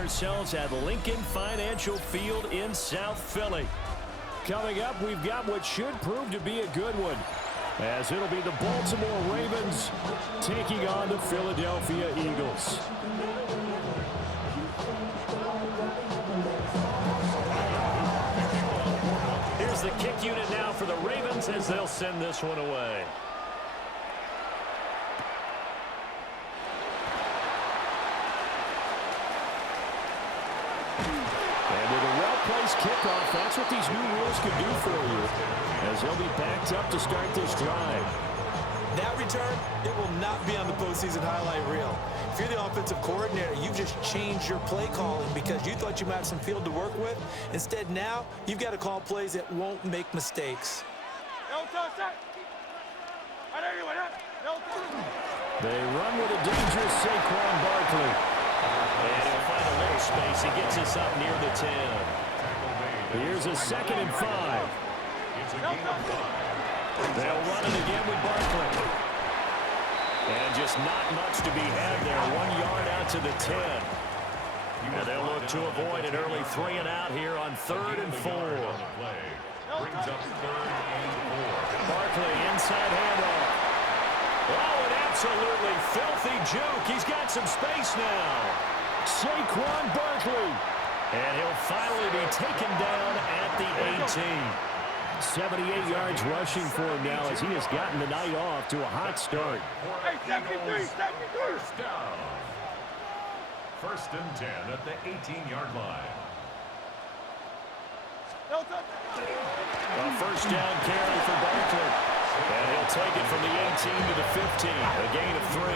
ourselves at Lincoln Financial Field in South Philly. Coming up, we've got what should prove to be a good one, as it'll be the Baltimore Ravens taking on the Philadelphia Eagles. Here's the kick unit now for the Ravens as they'll send this one away. Kickoff, that's what these new rules can do for you, as they'll be backed up to start this drive. That return, it will not be on the postseason highlight reel. If you're the offensive coordinator, you've just changed your play calling because you thought you might have some field to work with. Instead, now, you've got to call plays that won't make mistakes. They run with a dangerous Saquon Barkley. And he'll find a little space. He gets us up near the 10. Here's a 2nd and 5. They'll run it again with Barkley. And just not much to be had there. 1 yard out to the 10. And they'll look to avoid an early 3 and out here on 3rd and 4. Barkley inside handoff. Oh, an absolutely filthy juke. He's got some space now. Saquon Barkley. And he'll finally be taken down at the 18. 78 yards rushing for him now as he has gotten the night off to a hot start. Hey, 73. 1st and 10 at the 18-yard line. A 1st down carry for Barkley. And he'll take it from the 18 to the 15. A gain of 3.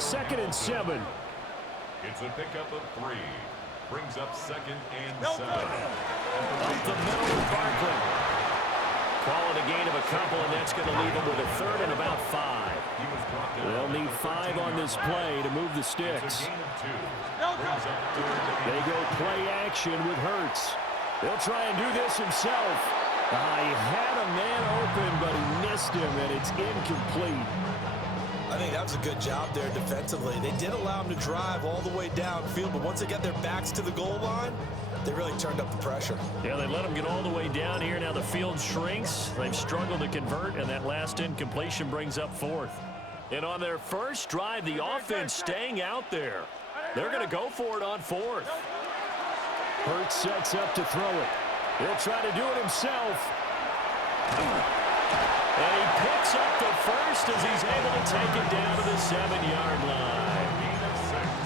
2nd and 7. It's a pickup of 3. Brings up 2nd and 7. Up the middle with Barkley. Call it a gain of a couple, and that's going to leave him with a 3rd and about 5. They'll need 5 on this play to move the sticks. They go play action with Hurts. They'll try and do this himself. He had a man open, but he missed him, and it's incomplete. I think that was a good job there defensively. They did allow him to drive all the way downfield, but once they got their backs to the goal line, they really turned up the pressure. Yeah, they let him get all the way down here. Now the field shrinks. They've struggled to convert, and that last incompletion brings up 4th. And on their first drive, the offense staying out there. They're going to go for it on 4th. Hurts sets up to throw it. He'll try to do it himself. And he picks up the 1st as he's able to take it down to the 7-yard line.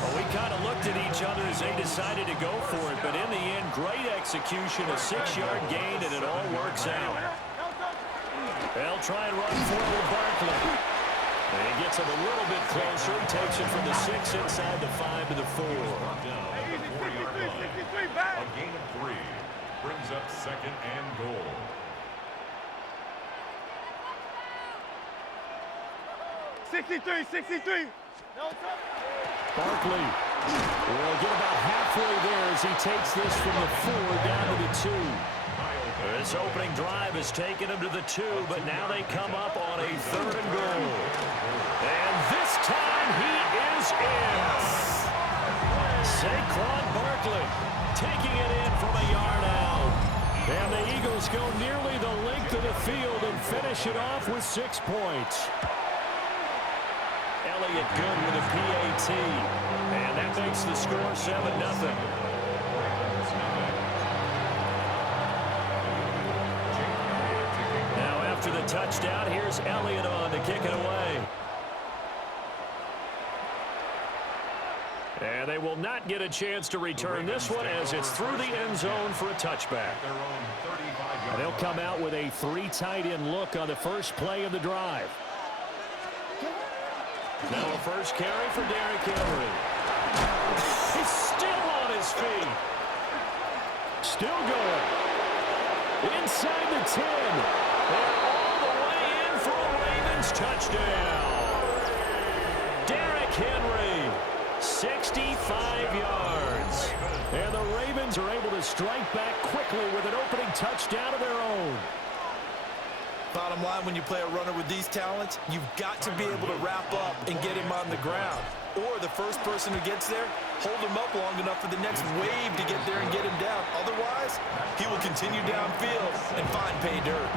Well, we kind of looked at each other as they decided to go for it, but in the end, great execution, a 6-yard gain, and it all works out. They'll try and run forward Barkley. And he gets him a little bit closer. He takes it from the 6 inside the 5 to the 4. A gain of 3. Brings up 2nd and goal. $63. Barkley will get about halfway there as he takes this from the 4 down to the 2. This opening drive has taken him to the 2, but now they come up on a 3rd and goal. And this time he is in. Saquon Barkley taking it in from a yard out. And the Eagles go nearly the length of the field and finish it off with 6 points. Elliott good with a PAT. And that makes the score 7-0. Now after the touchdown, here's Elliott on to kick it away. And they will not get a chance to return this one as it's through the end zone for a touchback. And they'll come out with a 3 tight end look on the first play of the drive. Now a first carry for Derrick Henry. He's still on his feet. Still going. Inside the 10. And all the way in for a Ravens touchdown. Derrick Henry, 65 yards. And the Ravens are able to strike back quickly with an opening touchdown of their own. Bottom line, when you play a runner with these talents, you've got to be able to wrap up and get him on the ground. Or the first person who gets there, hold him up long enough for the next wave to get there and get him down. Otherwise, he will continue downfield and find pay dirt.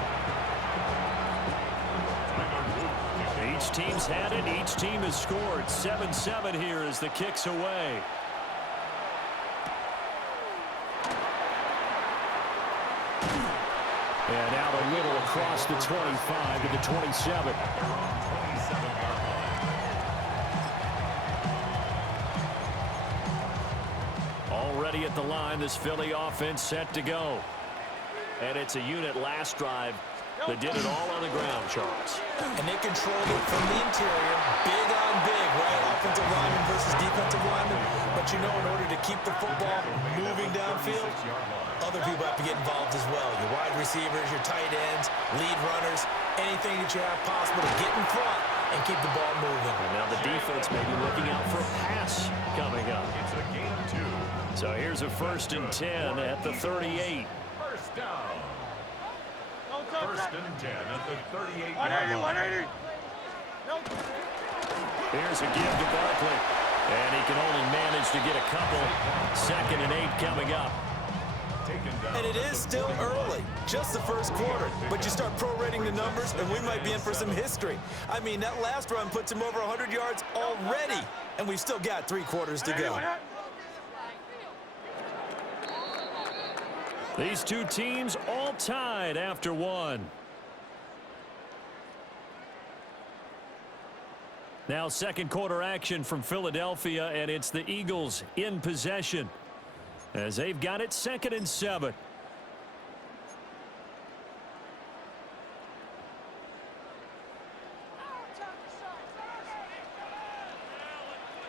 Each team's had it. Each team has scored. 7-7 here as the kick's away. And out a little across the 25 to the 27. Already at the line, this Philly offense set to go. And it's a unit last drive that did it all on the ground, Charles. And they controlled it from the interior, big on big, right? Offensive lineman versus defensive lineman. But you know, in order to keep the football moving downfield, other people have to get involved as well. Your wide receivers, your tight ends, lead runners, anything that you have possible to get in front and keep the ball moving. And now the defense may be looking out for a pass coming up. It's a gain of 2. So here's a 1st and 10 at the 38. First down. First and 10 at the 38-yard line. Here's a give to Barkley. And he can only manage to get a couple. 2nd and 8 coming up. And it is still early, just the first quarter. But you start prorating the numbers, and we might be in for some history. I mean, that last run puts him over 100 yards already, and we've still got 3 quarters to go. These two teams all tied after 1. Now second quarter action from Philadelphia, and it's the Eagles in possession as they've got it 2nd and 7.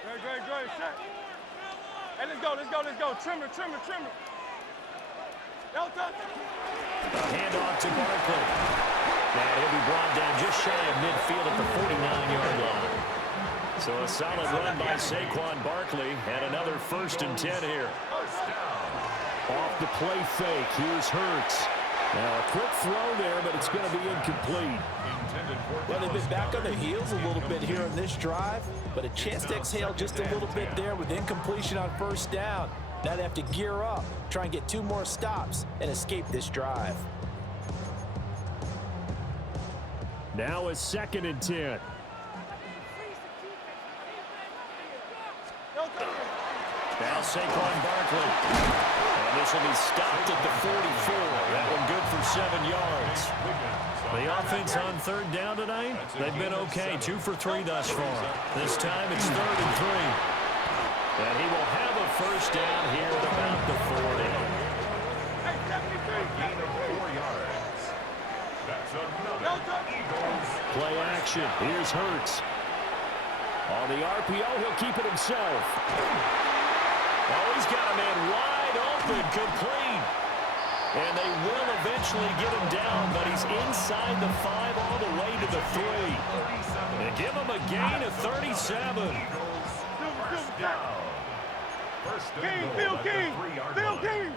Great. Hey, let's go. Trimmer. A handoff to Barkley. And he'll be brought down just shy of midfield at the 49-yard line. So a solid run by Saquon Barkley, and another 1st and 10 here. Off the play fake, here's Hurts. Now a quick throw there, but it's going to be incomplete. Well, they've been back on their heels a little bit here on this drive, but a chance to exhale just a little bit there with incompletion on 1st down. Now they have to gear up, try and get 2 more stops, and escape this drive. Now a 2nd and 10. Now Saquon Barkley. And this will be stopped at the 44. That one good for 7 yards. The offense on 3rd down tonight, they've been okay. 2 for 3 thus far. This time it's 3rd and 3. And he will have a 1st down here at about the 40. Gain of 4 yards. That's another Eagles. Play action. Here's Hurts. On the RPO, he'll keep it himself. Oh, he's got a man wide open, complete. And they will eventually get him down, but he's inside the 5 all the way to the 3. And give him a gain of 37. First down. First and goal at the 3-yard line.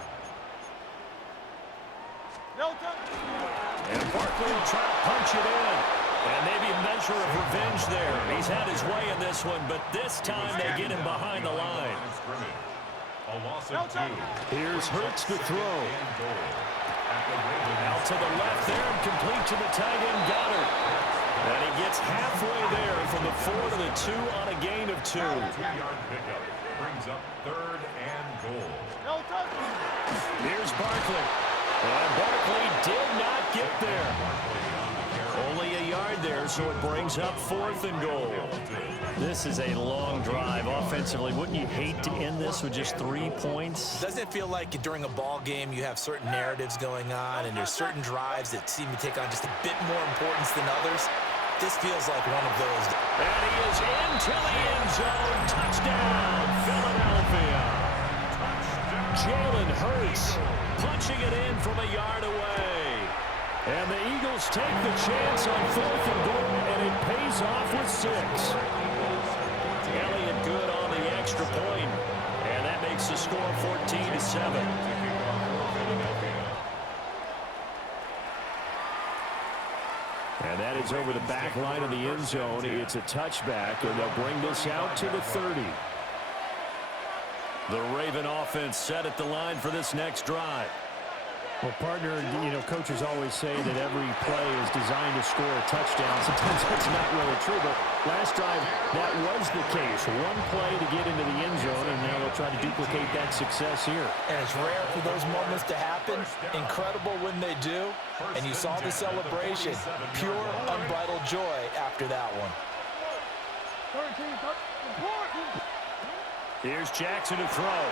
And Barkley will try to punch it in. And maybe a measure of revenge there. He's had his way in this one, but this time they get him behind the line. A loss of 2. Here's Hurts to throw. Out to the left there and complete to the tight end Goddard. And he gets halfway there from the 4 to the 2 on a gain of 2. 2-yard pickup brings up 3rd and goal. Here's Barkley. And Barkley did not get there. Only a yard there, so it brings up 4th and goal. This is a long drive offensively. Wouldn't you hate to end this with just 3 points? Doesn't it feel like during a ball game you have certain narratives going on and there's certain drives that seem to take on just a bit more importance than others? This feels like one of those. And he is into the end zone. Touchdown, Philadelphia. Jalen Hurts punching it in from a yard away. And the Eagles take the chance on 4th and goal, and it pays off with 6. Elliott good on the extra point, and that makes the score 14-7. heads over the back line of the end zone. It's a touchback, and they'll bring this out to the 30. The Raven offense set at the line for this next drive. Well, partner, coaches always say that every play is designed to score a touchdown. Sometimes that's not really true, but last drive, that was the case. One play to get into the end zone, and now they'll try to duplicate that success here. And it's rare for those moments to happen. Incredible when they do. And you saw the celebration. Pure, unbridled joy after that one. Here's Jackson to throw.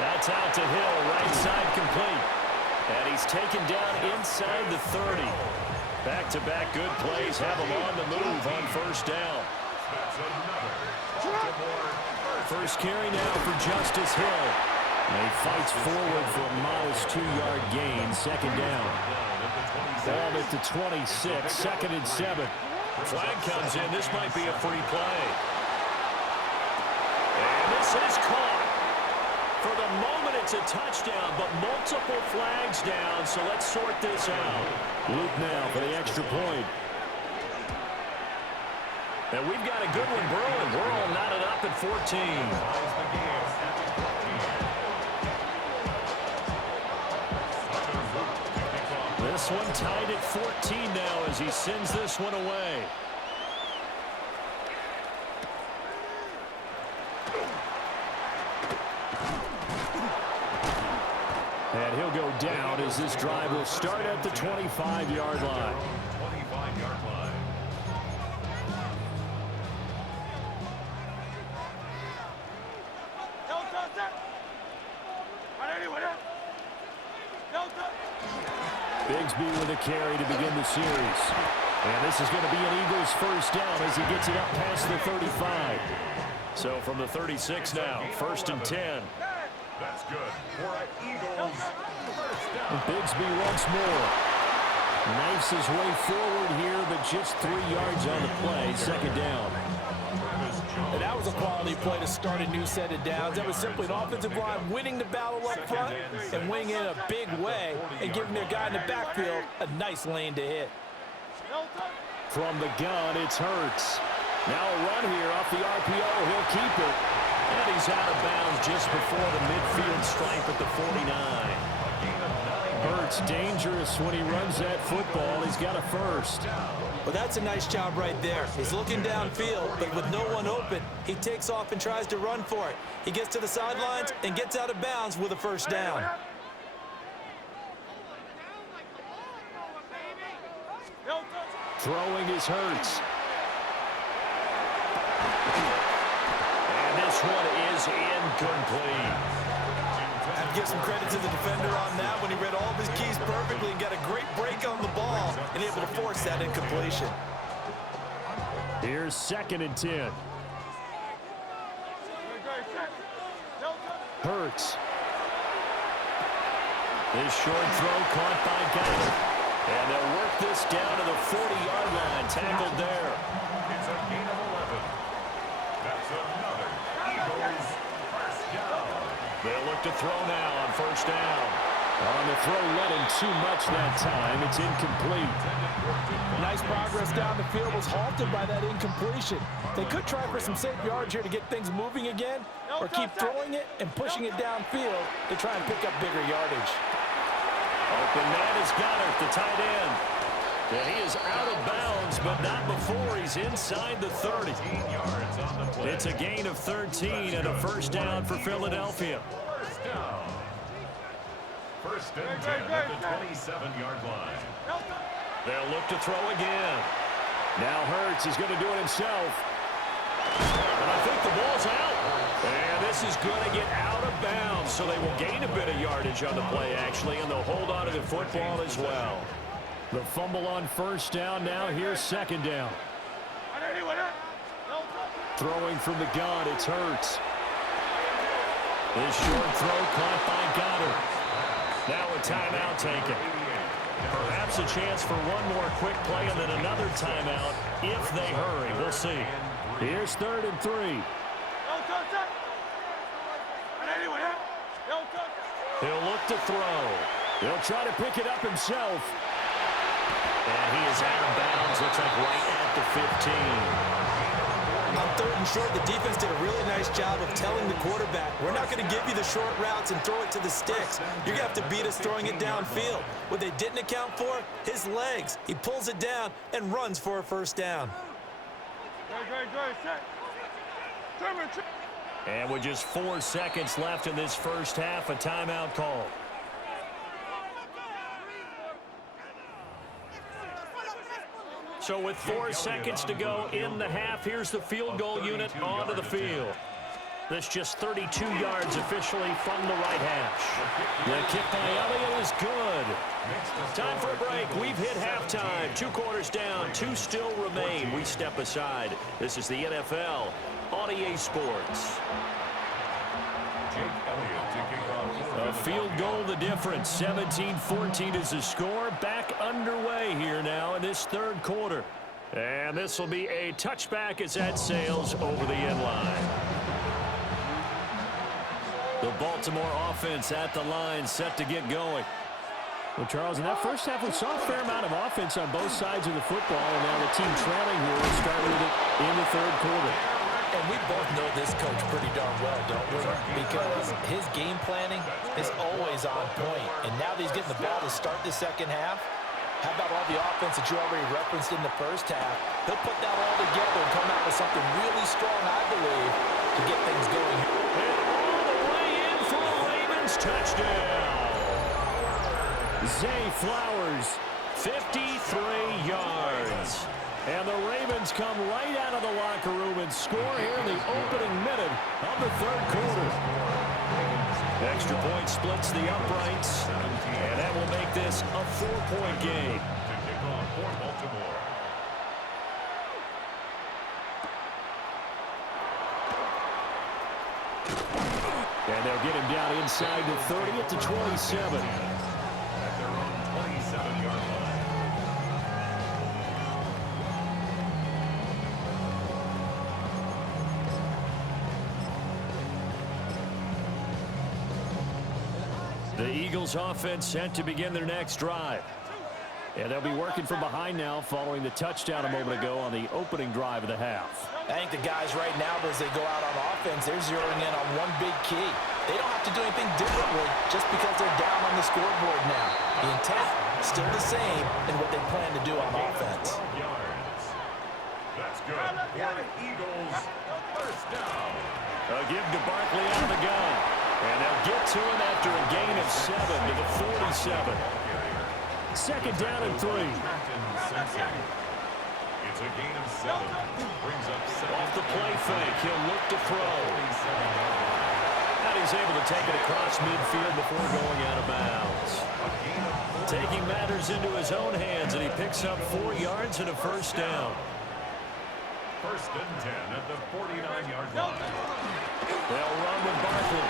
That's out to Hill, right side complete. And he's taken down inside the 30. Back-to-back good plays have him on the move on first down. First carry now for Justice Hill. And he fights forward for a modest 2-yard gain, second down. Ball at the 26, second and 7. Flag comes in. This might be a free play. And this is caught. For the moment, it's a touchdown, but multiple flags down, so let's sort this out. Luke now for the extra point. And we've got a good one brewing. We're all knotted up at 14. This one tied at 14 now as he sends this one away. And he'll go down as this drive will start at the 25-yard line. 25-yard line. Bigsby with a carry to begin the series. And this is going to be an Eagles first down as he gets it up past the 35. So from the 36 now, first and 10. That's good for an Eagles first down. Bigsby once more. Knifes his way forward here, but just 3 yards on the play, second down. And that was a quality play to start a new set of downs. That was simply an offensive line winning the battle up front and winning in a big way and giving their guy in the backfield a nice lane to hit. From the gun, it's Hurts. Now a run here off the RPO. He'll keep it. And he's out of bounds just before the midfield stripe at the 49. Hurts dangerous when he runs that football. He's got a first. Well, that's a nice job right there. He's looking downfield, but with no one open, he takes off and tries to run for it. He gets to the sidelines and gets out of bounds with a first down. Throwing is Hurts. And this one is incomplete. I'd give some credit to the defender on that when he read all of his keys perfectly and got a great break on the ball and able to force that incompletion. Here's second and 10. Hurts. This short throw caught by Goddard. And they'll work this down to the 40-yard line. Tackled there. It's a gain of 11. That's another Eagles first down. They'll look to throw now on first down. On the throw, let him too much that time. It's incomplete. Nice progress down the field was halted by that incompletion. They could try for some safe yards here to get things moving again, or keep throwing it and pushing it downfield to try and pick up bigger yardage. Open man is Goddard, the tight end. And he is out of bounds, but not before he's inside the 30. It's a gain of 13 and a first down for Philadelphia. First down. First and 10 at the 27-yard line. They'll look to throw again. Now Hurts is going to do it himself. And I think the ball's out. And this is going to get out of bounds, so they will gain a bit of yardage on the play, actually, and they'll hold on to the football as well. The fumble on first down. Now here's second down. Throwing from the gun, it's Hurts. This short throw caught by Goddard. Now a timeout taken. Perhaps a chance for one more quick play and then another timeout if they hurry. We'll see. Here's third and 3. He'll look to throw. He'll try to pick it up himself. And he is out of bounds. Looks like right at the 15. On 3rd and short, the defense did a really nice job of telling the quarterback, we're not going to give you the short routes and throw it to the sticks. You're going to have to beat us throwing it downfield. What they didn't account for, his legs. He pulls it down and runs for a first down. And with just 4 seconds left in this first half, a timeout call. So with 4 seconds to go in the half, here's the field goal unit onto the field. This just 32 yards officially from the right hash. The kick by Elliott is good. Time for a break. We've hit halftime. 2 quarters down, 2 still remain. We step aside. This is the NFL on EA Sports. A field goal the difference. 17-14 is the score. Back underway here now in this 3rd quarter. And this will be a touchback as that sails over the end line. The Baltimore offense at the line, set to get going. Well, Charles, in that first half, we saw a fair amount of offense on both sides of the football, and now the team trailing here is starting with it in the 3rd quarter. And we both know this coach pretty darn well, don't we? Because his game planning is always on point. And now that he's getting the ball to start the second half, how about all the offense that you already referenced in the first half? He'll put that all together and come out with something really strong, I believe, to get things going. And all the way in for a Ravens touchdown. Zay Flowers, 53 yards. And the Ravens come right out of the locker room and score here in the opening minute of the 3rd quarter. Extra point splits the uprights, and that will make this a 4-point game. To kick off for Baltimore. And they'll get him down inside the 30 at the 27. At their own 27-yard line. The Eagles offense set to begin their next drive. And they'll be working from behind now following the touchdown a moment ago on the opening drive of the half. I think the guys right now, as they go out on offense, they're zeroing in on one big key. They don't have to do anything differently just because they're down on the scoreboard now. The intent, still the same in what they plan to do on offense. That's good. For the Eagles, first down. A give to Barkley out of the gun. And they'll get to him after a gain of 7 to the 47. Second down and 3. It's a gain of 7. Brings up 7. Off the play fake, he'll look to throw. And he's able to take it across midfield before going out of bounds. Taking matters into his own hands, and he picks up 4 yards and a first down. First and 10 at the 49-yard line. They'll run with Barkley.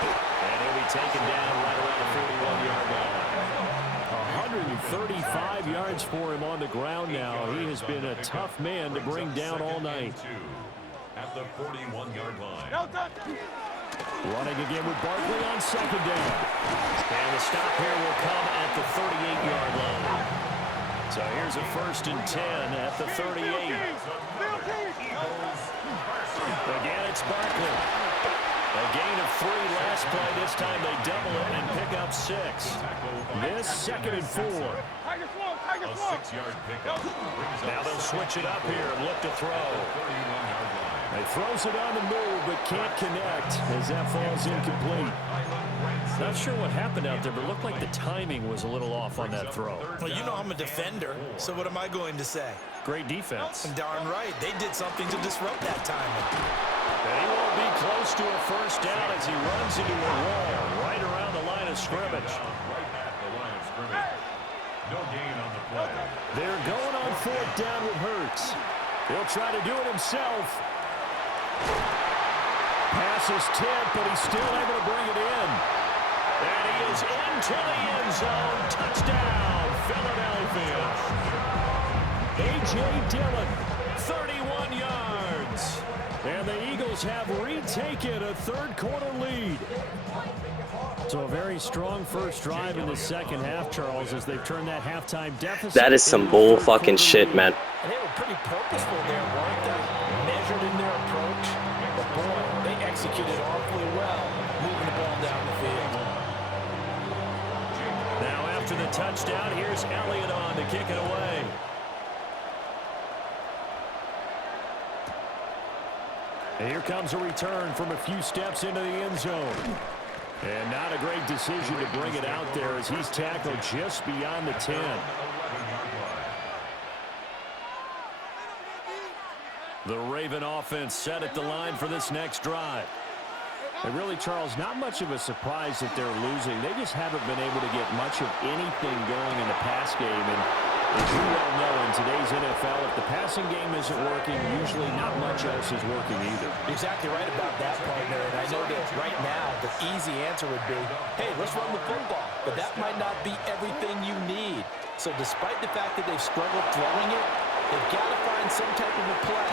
And he'll be taken down right around the 41-yard line. 135 yards for him on the ground now. He has been a tough man to bring down all night. At the 41-yard line. Running again with Barkley on second down. And the stop here will come at the 38-yard line. So here's a first and 10 at the 38. Again, it's Barkley. A gain of 3 last play. This time they double it and pick up 6. This second and 4. A 6-yard pickup. Now they'll switch it up here and look to throw. He throws it on the move but can't connect as that falls incomplete. Not sure what happened out there, but it looked like the timing was a little off on that throw. Well, you know I'm a defender, so what am I going to say? Great defense. Darn right. They did something to disrupt that timing. And he won't be close to a first down as he runs into a wall right around the line of scrimmage. Right at the line of scrimmage. No gain on the play. They're going on 4th down with Hurts. He'll try to do it himself. Pass is tipped, but he's still able to bring it in. And he is into the end zone. Touchdown, Philadelphia. A.J. Dillon, 31 yards. And the Eagles have retaken a 3rd quarter lead. So a very strong first drive in the second half, Charles, as they've turned that halftime deficit. That is some bull fucking shit, man. And they were pretty purposeful there, weren't they? Measured in their approach. But boy, they executed awfully well, moving the ball down the field. Now after the touchdown, here's Elliott on to kick it away. And here comes a return from a few steps into the end zone. And not a great decision to bring it out there as he's tackled just beyond the 10. The Raven offense set at the line for this next drive. And really, Charles, not much of a surprise that they're losing. They just haven't been able to get much of anything going in the pass game. And as you well know, in today's NFL, if the passing game isn't working, usually not much else is working either. You're exactly right about that, partner. And I know that right now the easy answer would be, hey, let's run the football. But that might not be everything you need. So despite the fact that they've struggled throwing it, they've got to find some type of a play,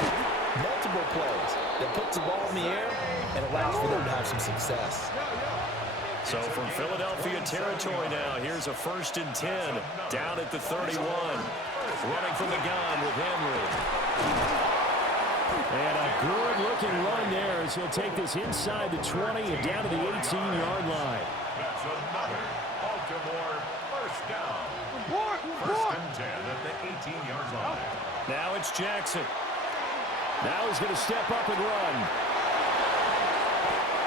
multiple plays, that puts the ball in the air and allows for them to have some success. So from Philadelphia territory now, here's a 1st and 10 down at the 31. Running from the gun with Henry. And a good-looking run there as he'll take this inside the 20 and down to the 18-yard line. That's another Baltimore first down. First and 10 at the 18-yard line. Now it's Jackson. Now he's going to step up and run.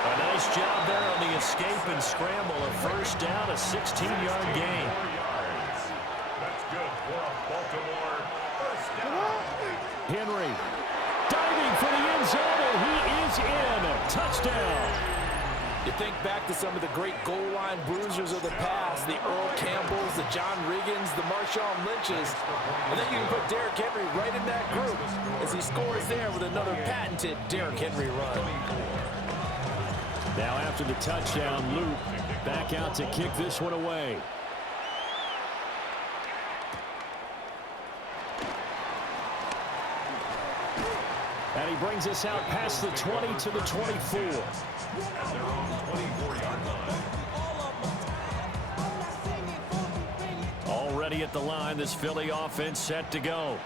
A nice job there on the escape and scramble. A first down, a 16-yard gain. That's good for a Baltimore first down. Henry diving for the end zone, and he is in. Touchdown. You think back to some of the great goal line bruisers of the past, the Earl Campbells, the John Riggins, the Marshawn Lynches, and then you can put Derrick Henry right in that group as he scores there with another patented Derrick Henry run. Now after the touchdown, Luke back out to kick this one away. And he brings us out past the 20 to the 24. And they're on the 24-yard line. Already at the line, this Philly offense set to go.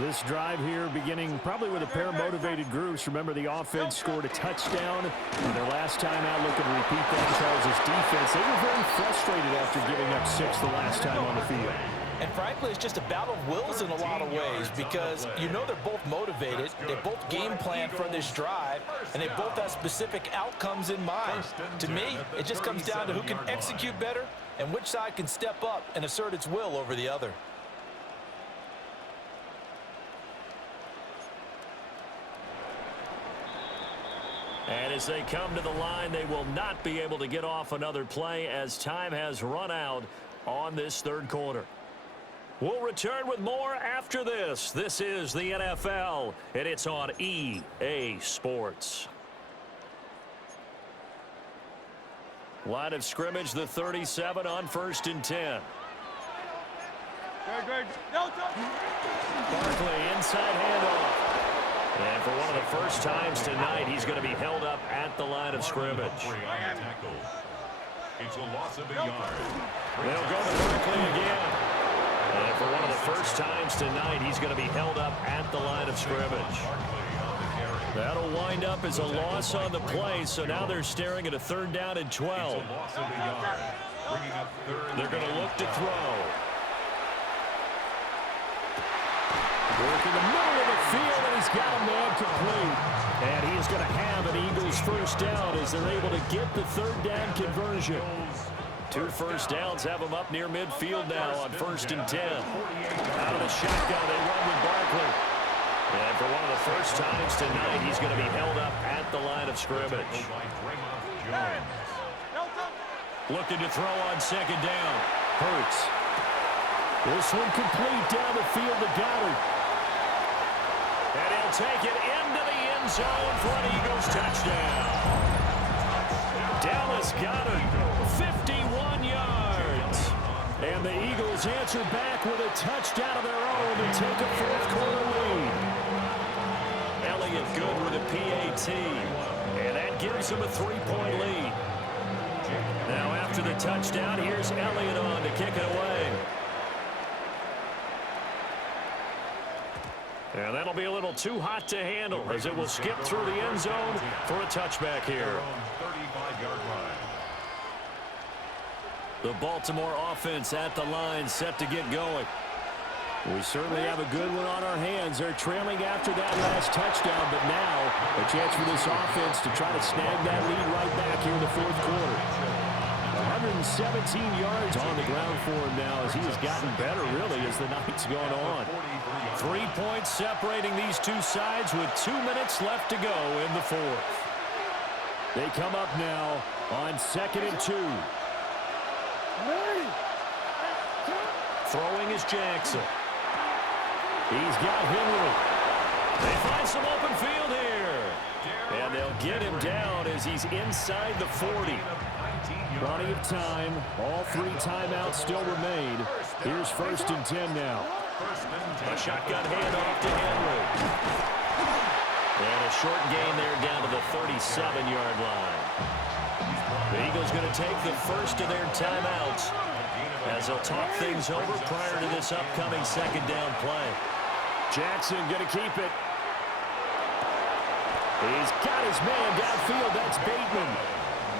This drive here beginning probably with a pair of motivated groups. Remember, the offense scored a touchdown in their last time out. Looking to repeat that. Charles' defense, they were very frustrated after giving up 6 the last time on the field. And frankly, it's just a battle of wills in a lot of ways because you know they're both motivated, they both game plan for this drive, and they both have specific outcomes in mind. To me, it just comes down to who can execute better and which side can step up and assert its will over the other. And as they come to the line, they will not be able to get off another play as time has run out on this third quarter. We'll return with more after this. This is the NFL, and it's on EA Sports. Line of scrimmage, the 37 on 1st and 10. Barkley, inside handoff. And for one of the first times tonight, he's going to be held up at the line of scrimmage. It's a loss of a yard. They'll go to Barkley again. And for one of the first times tonight, he's going to be held up at the line of scrimmage. That'll wind up as a loss on the play, so now they're staring at a 3rd down and 12. They're going to look to throw. Work in the middle of the field, and he's got a man complete. And he's going to have an Eagles first down as they're able to get the 3rd down conversion. 2 first downs have them up near midfield now on 1st and 10. Out of the shotgun, they run with Barkley. And for one of the first times tonight, he's going to be held up at the line of scrimmage. Looking to throw on 2nd down. Hurts. This one complete down the field to Goddard. And he'll take it into the end zone for an Eagles touchdown. Dallas Goedert, 51 yards. And the Eagles answer back with a touchdown of their own to take a 4th quarter lead. Elliott good with a PAT. And that gives him a 3-point lead. after the touchdown. Here's Elliott on to kick it away. And that'll be a little too hot to handle as it will skip through the end zone for a touchback here. The Baltimore offense at the line, set to get going. We certainly have a good one on our hands. They're trailing after that last touchdown, but now a chance for this offense to try to snag that lead right back here in the fourth quarter. 117 yards on the ground for him now as he has gotten better, really, as the night's gone on. 3 points separating these two sides with 2 minutes left to go in the fourth. They come up now on 2nd and 2. Throwing is Jackson. He's got Henry. They find some open field here. And they'll get him down as he's inside the 40. Plenty of time. All 3 timeouts still remain. Here's 1st and 10 now. A shotgun handoff to Henry. And a short gain there down to the 37-yard line. The Eagles going to take the first of their timeouts as they'll talk things over prior to this upcoming 2nd down play. Jackson going to keep it. He's got his man downfield. That's Bateman.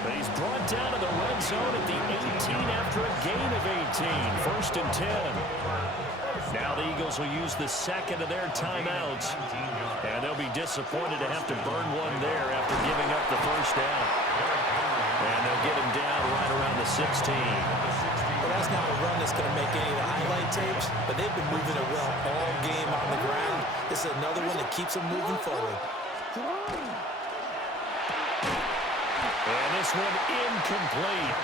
But he's brought down to the red zone at the 18 after a gain of 18. 1st and 10. Now the Eagles will use the second of their timeouts. And they'll be disappointed to have to burn one there after giving up the first down. And they'll get him down right around the 16. Well, that's not a run that's going to make any of the highlight tapes, but they've been moving it well all game on the ground. This is another one that keeps them moving forward. And this one incomplete.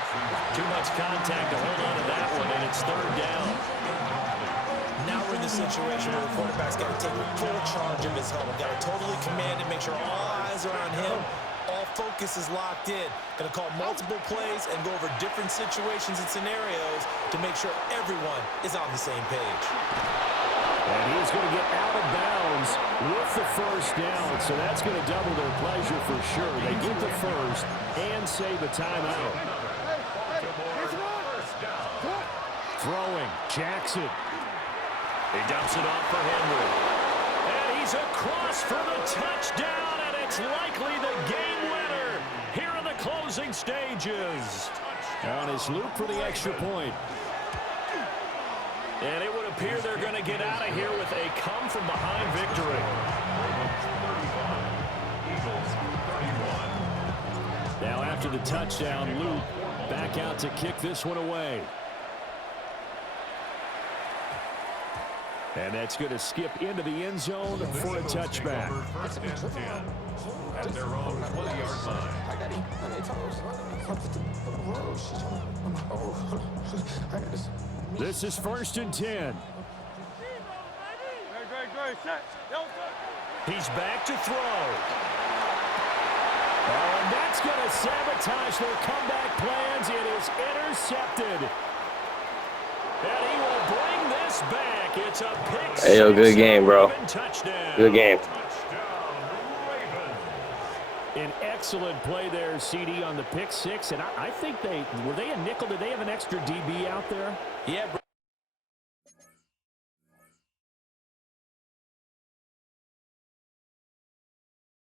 Too much contact to hold on to that one, and it's 3rd down. Now we're in the situation where the quarterback's got to take full charge of his helmet. Got to totally command it, make sure all eyes are on him. All focus is locked in. Going to call multiple plays and go over different situations and scenarios to make sure everyone is on the same page. And he's going to get out of bounds with the first down, so that's going to double their pleasure for sure. They get the first and save a timeout. Throwing, Jackson. He dumps it off for Henry. And he's across for the touchdown, and it's likely the game winner here in the closing stages. On his loop for the extra point. And it would appear they're going to get out of here with a come-from-behind victory. Now after the touchdown, Luke back out to kick this one away. And that's going to skip into the end zone for a touchback. 1st and 10 at their own 20-yard line. This is 1st and 10. He's back to throw. Oh, and that's going to sabotage their comeback plans. It is intercepted. And he will bring this back. It's a pick six. Hey, yo, good game, bro. Good game. An excellent play there, CD, on the pick six. And I think were they a nickel? Did they have an extra DB out there? Yeah,